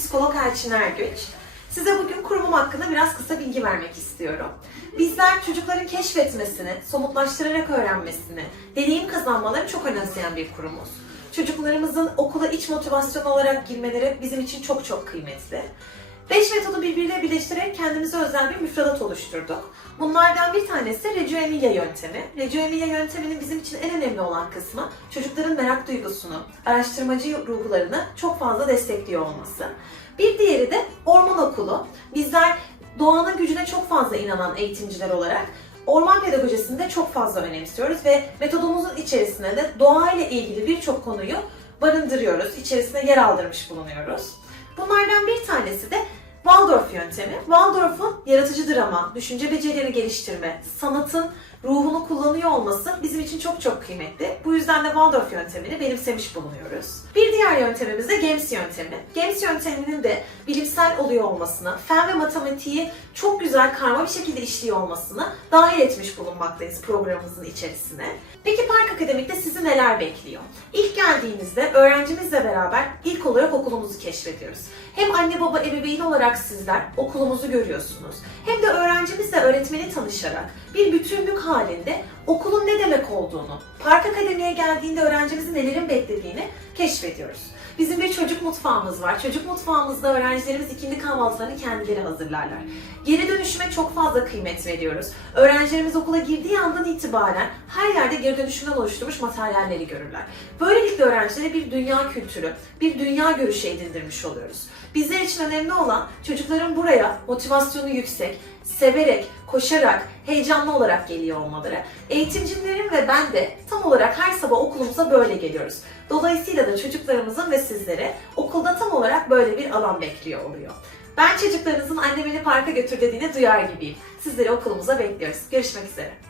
psikolog Elçin Ergüç. Size bugün kurumum hakkında biraz kısa bilgi vermek istiyorum. Bizler çocukların keşfetmesini, somutlaştırarak öğrenmesini, deneyim kazanmalarını çok önemseyen bir kurumuz. Çocuklarımızın okula iç motivasyon olarak girmeleri bizim için çok çok kıymetli. Beş metodu birbiriyle birleştirerek kendimize özel bir müfredat oluşturduk. Bunlardan bir tanesi Reggio Emilia yöntemi. Reggio Emilia yönteminin bizim için en önemli olan kısmı çocukların merak duygusunu, araştırmacı ruhlarını çok fazla destekliyor olması. Bir diğeri de orman okulu. Bizler doğanın gücüne çok fazla inanan eğitimciler olarak orman pedagojisini de çok fazla önemsiyoruz ve metodumuzun içerisine de doğayla ilgili birçok konuyu barındırıyoruz, içerisine yer aldırmış bulunuyoruz. Bunlardan bir tanesi de Waldorf yöntemi. Waldorf'un yaratıcı drama, düşünce becerilerini geliştirme, sanatın ruhunu kullanıyor olması bizim için çok çok kıymetli. Bu yüzden de Waldorf yöntemini benimsemiş bulunuyoruz. Bir diğer yöntemimiz de GAMES yöntemi. GAMES yönteminin de bilimsel oluyor olmasını, fen ve matematiği çok güzel karma bir şekilde işliyor olmasını dahil etmiş bulunmaktayız programımızın içerisine. Peki Park Akademik'te sizi neler bekliyor? İlk geldiğinizde öğrencimizle beraber ilk olarak okulumuzu keşfediyoruz. Hem anne baba ebeveyn olarak sizler okulumuzu görüyorsunuz. Hem de öğrencimizle öğretmeni tanışarak bir bütünlük halinde okulun ne demek olduğunu, Park Akademi'ye geldiğinde öğrencimizin nelerin beklediğini keşfediyoruz. Bizim bir çocuk mutfağımız var. Çocuk mutfağımızda öğrencilerimiz ikindi kahvaltılarını kendileri hazırlarlar. Geri dönüşüme çok fazla kıymet veriyoruz. Öğrencilerimiz okula girdiği andan itibaren her yerde geri dönüşümden oluşturmuş materyalleri görürler. Böylelikle öğrencilere bir dünya kültürü, bir dünya görüşü edindirmiş oluyoruz. Bizler için önemli olan çocukların buraya motivasyonu yüksek, severek, koşarak, heyecanlı olarak geliyor olmaları. Eğitimcilerim ve ben de tam olarak her sabah okulumuza böyle geliyoruz. Dolayısıyla da çocuklarımızın ve sizlere okulda tam olarak böyle bir alan bekliyor oluyor. Ben çocuklarınızın anne beni parka götür dediğini duyar gibiyim. Sizleri okulumuza bekliyoruz. Görüşmek üzere.